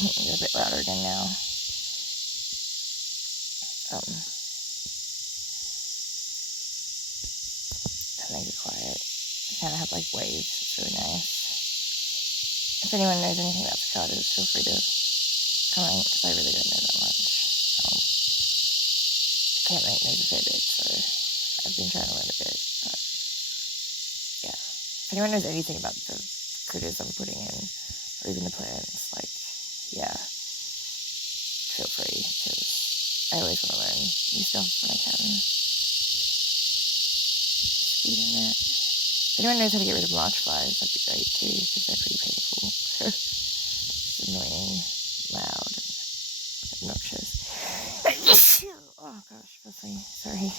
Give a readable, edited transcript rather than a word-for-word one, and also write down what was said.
Get a bit louder again now. To make it quiet. Kind of have like waves. It's really nice. If anyone knows anything about cicadas, feel free to comment, because I really don't know that much. Campmate knows a fair bit, so I've been trying to learn a bit. But yeah, if anyone knows anything about the critters I'm putting in, or even the plants, like, yeah, feel free, because I always want to learn new stuff when I can. Speed in it. If anyone knows how to get rid of march flies, that'd be great too, because they're pretty painful. It's annoying, loud, and obnoxious. Oh gosh, that's me. Sorry.